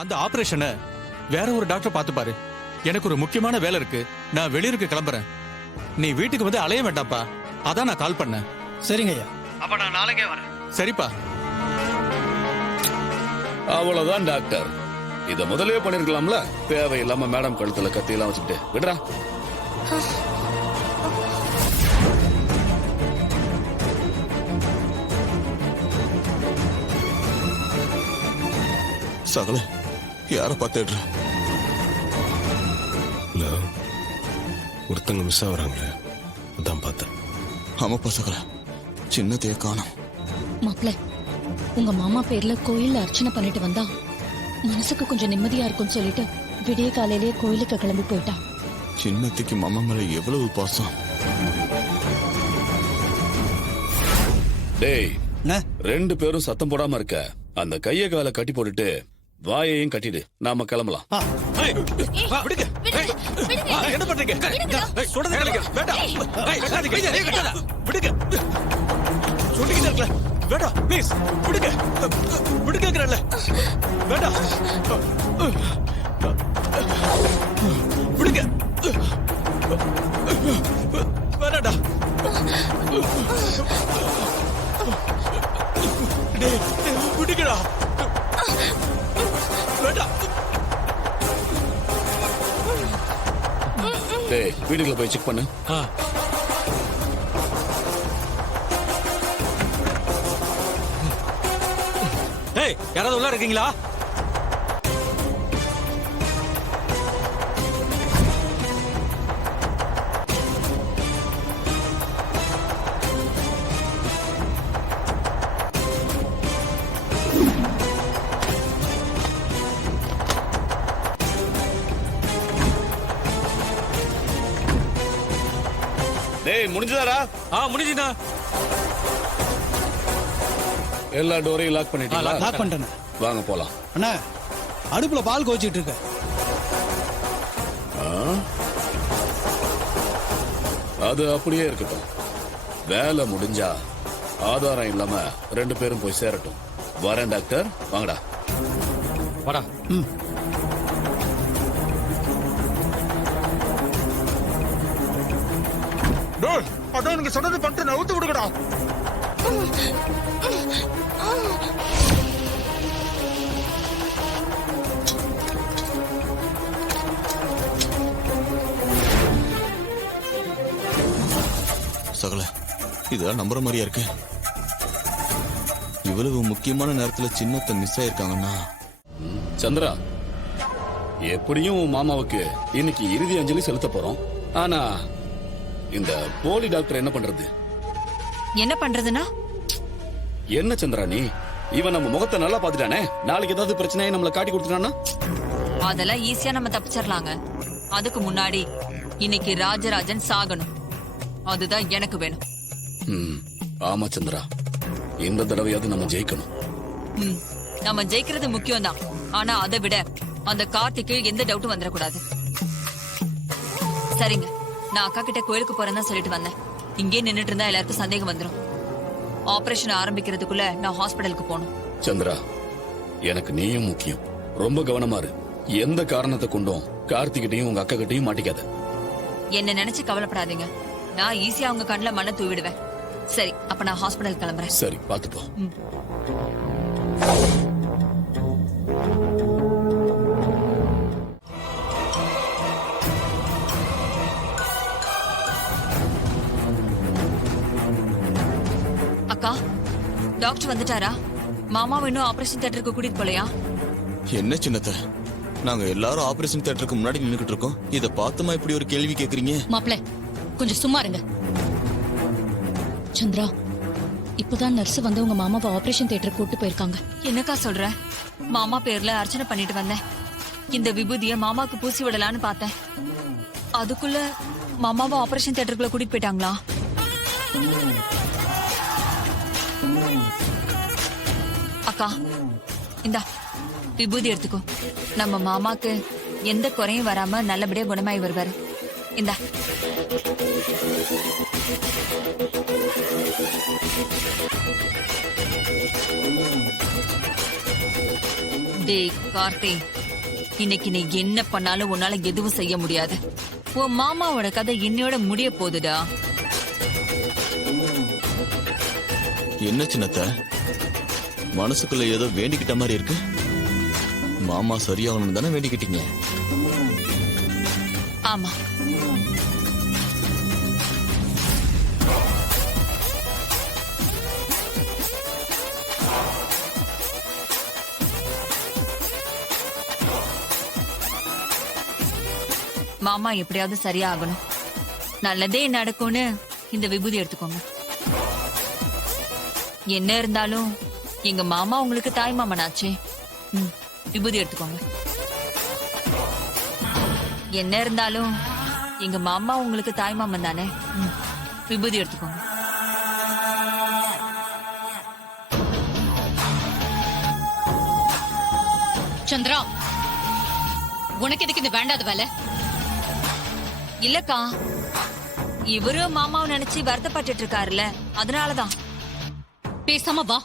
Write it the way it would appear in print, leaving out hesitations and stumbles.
அந்த ஆபரேஷனை வேற ஒரு டாக்டர் பார்த்து பாரு. எனக்கு ஒரு முக்கியமான வேலை இருக்கு, நான் வெளியூருக்கு கிளம்புறேன். நீ வீட்டுக்கு வந்து அலைய வேண்டாம்ப்பா, அதான் நான் கால் பண்ணேன். சரிங்க ஐயா. அப்ப நான் நாளைக்கே வரேன். சரிப்பா. அவ்வளவுதான் டாக்டர். இத முதலே பண்ணிருக்கலாம்ல. தேவையில்லாம மேடம் கழுத்துல கத்தியெல்லாம் வச்சுக்கிட்டு விடுறா. சகல யார பார்த்துடுற? ஒருத்தங்க மிஸ் ஆகுறாங்களே, அதான் பார்த்தேன். ஆமாப்பா சகல, சின்னத்தைய காணோம். மாப்பிள்ள, உங்க மாமா பேர்ல கோயில்ல அர்ச்சனை பண்ணிட்டு வந்தா மனசுக்கு கொஞ்சம் நிம்மதியா இருக்கும்னு சொல்லிட்டு விடிய காலையிலேயே கோயிலுக்கு கிளம்பி போயிட்டா. சின்னத்துக்கு மாமா மேல எவ்வளவு பாசம். டேய், ரெண்டு பேரும் சத்தம் போடாம இருக்க. அந்த கைய கால கட்டி போட்டுட்டு வாயையும் கட்டிடு, நாம கிளம்பலாம். என்ன பண்றீங்க? சொல்றது கேளுங்க. வேண்டாம். விடுங்க. சொல்லிக்கிட்டே இருக்கல. வேண்டாம் ப்ளீஸ். விடுங்க. விடுங்கங்கறல. வேண்டாம். விடுங்க. வேண்டாடா. டேய், விடுங்கடா. வேண்டாம். டேய், வீட்டுக்குள்ள போய் செக் பண்ணு. ஏய், யாராவது உள்ள இருக்கீங்களா? டேய், முடிஞ்சதாடா? முடிஞ்சுடா. எல்லா டோரையும் லாக் பண்ணிட்டீங்களா? லாக் பண்ணிட்டேன். வாங்க போலாம். அண்ணா, அடுப்புல பால் கோச்சிட்டு இருக்க. அது அப்படியே இருக்கட்டும். வேலை முடிஞ்சா ஆதாரம் இல்லாம ரெண்டு பேரும் போய் சேரட்டும். வரேன் டாக்டர், வாங்கடா. வாடா. டேய், அதான் நீங்க சொன்னது பண்ணிட்டு நவுத்து விடுங்கடா. சகல, இதெல்லாம் நம்புற மாதிரியா இருக்கு. இவ்வளவு முக்கியமான நேரத்துல சின்னத்தை மிஸ் ஆயிருக்காங்கன்னா. சந்திரா, எப்படியும் உன் மாமாவுக்கு இன்னைக்கு இறுதி அஞ்சலி செலுத்த போறோம். ஆனா இந்த போலி டாக்டர் என்ன பண்றது? என்ன பண்றதுன்னா? என்ன சந்திரா நீ? இவன் நம்ம முகத்தை நல்லா பாத்துட்டானே, நாளைக்கு ஏதாவது பிரச்சனையை நம்மள காட்டி கொடுத்துட்டானா? அதெல்லாம் ஈஸியா நம்ம தப்பிச்சிடலாங்க. அதுக்கு முன்னாடி இன்னைக்கு ராஜராஜன் சாகணும். அதுதான் எனக்கு வேணும். ஆமா சந்திரா, இந்த தடவையாவது நம்ம ஜெயிக்கணும். நம்ம ஜெயிக்கிறது முக்கியம் தான். ஆனா அதை விட அந்த கார்த்திக்கு எந்த டவுட்டும் வந்துடக்கூடாது. சரிங்க, நான் அக்கா கிட்ட கோயிலுக்கு போறேன்னு சொல்லிட்டு வந்தேன். இங்கே நின்னுட்டு இருந்தா எல்லாருக்கும் சந்தேகம் வந்துடும். ஆபரேஷன் ஆரம்பிக்கிறதுக்குள்ள நான் ஹாஸ்பிடலுக்கு போகணும். சந்திரா, எனக்கு நீயும் முக்கியம். ரொம்ப கவனமா இரு. எந்த காரணத்தை கொண்டும் கார்த்திகிட்டையும் உங்க அக்கா கிட்டையும் மாட்டிக்காத. என்ன நினைச்சு கவலைப்படாதீங்க, நான் ஈஸியா உங்க கண்ணுல மண்ணை தூவிடுவேன். சரி, அப்ப நான் ஹாஸ்பிடல் கிளம்புறேன். சரி, பாத்துப்போ. அக்கா, டாக்டர் வந்துட்டாரா? மாமாவை இன்னும் ஆபரேஷன் தியேட்டருக்கு கூட்டிட்டு போலையா? என்ன சின்னத்தை, நாங்க எல்லாரும் ஆபரேஷன் தியேட்டருக்கு முன்னாடி நின்னுக்கிட்டு இருக்கோம். இத பார்த்துமா இப்படி ஒரு கேள்வி கேக்குறீங்க? மாப்பிள்ள, கொஞ்சம் சும்மா இருங்க. சந்திரா, இப்பதான் நர்ஸ் வந்து உங்க மாமாவை ஆபரேஷன் தியேட்டர் கூட்டு போயிருக்காங்க. என்னக்கா சொல்ற? மாமா பேர்ல அர்ச்சனை பண்ணிட்டு வந்தேன். இந்த விபூதிய மாமாக்கு பூசி விடலான்னு பார்த்தேன். அதுக்குள்ள மாமாவை ஆபரேஷன் தியேட்டருக்குள்ள கூட்டிட்டு போயிட்டாங்களா? அக்கா, இந்தா விபூதி எடுத்துக்கோ. நம்ம மாமாக்கு எந்த குறையும் வராம நல்லபடியா குணமாயி வருவாரு. இந்தா. டேய் கார்த்தி, இன்னைக்கு நீ என்ன பண்ணாலும் உன்னால எதுவும் செய்ய முடியாது. உன் மாமாவோட கதை இன்னையோட முடிய போகுதுடா. என்ன சின்னத்த மனசுக்குள்ள ஏதோ வேண்டிக்கிட்ட மாதிரி இருக்கு. மாமா சரியாகணும்னு தானே வேண்டிக்கிட்டீங்க? ஆமா, மாமா எப்படியாவது சரியாகணும். நல்லதே நடக்கும்னு இந்த விபூதி எடுத்துக்கோங்க. என்ன இருந்தாலும் எங்க மாமா உங்களுக்கு தாய் மாமனாச்சே. விபூதி எடுத்துக்கோங்க. என்ன இருந்தாலும் எங்க மாமா உங்களுக்கு தாய் மாமன் தானே. விபூதி எடுத்துக்கோங்க. சந்திரா, உனக்கு எதுக்கு இந்த வேண்டாத வேலை? இல்லக்கா, இவரும் மாமாவை நினைச்சு வருத்தப்பட்டு இருக்காருல்ல, அதனாலதான். பேசாம வா.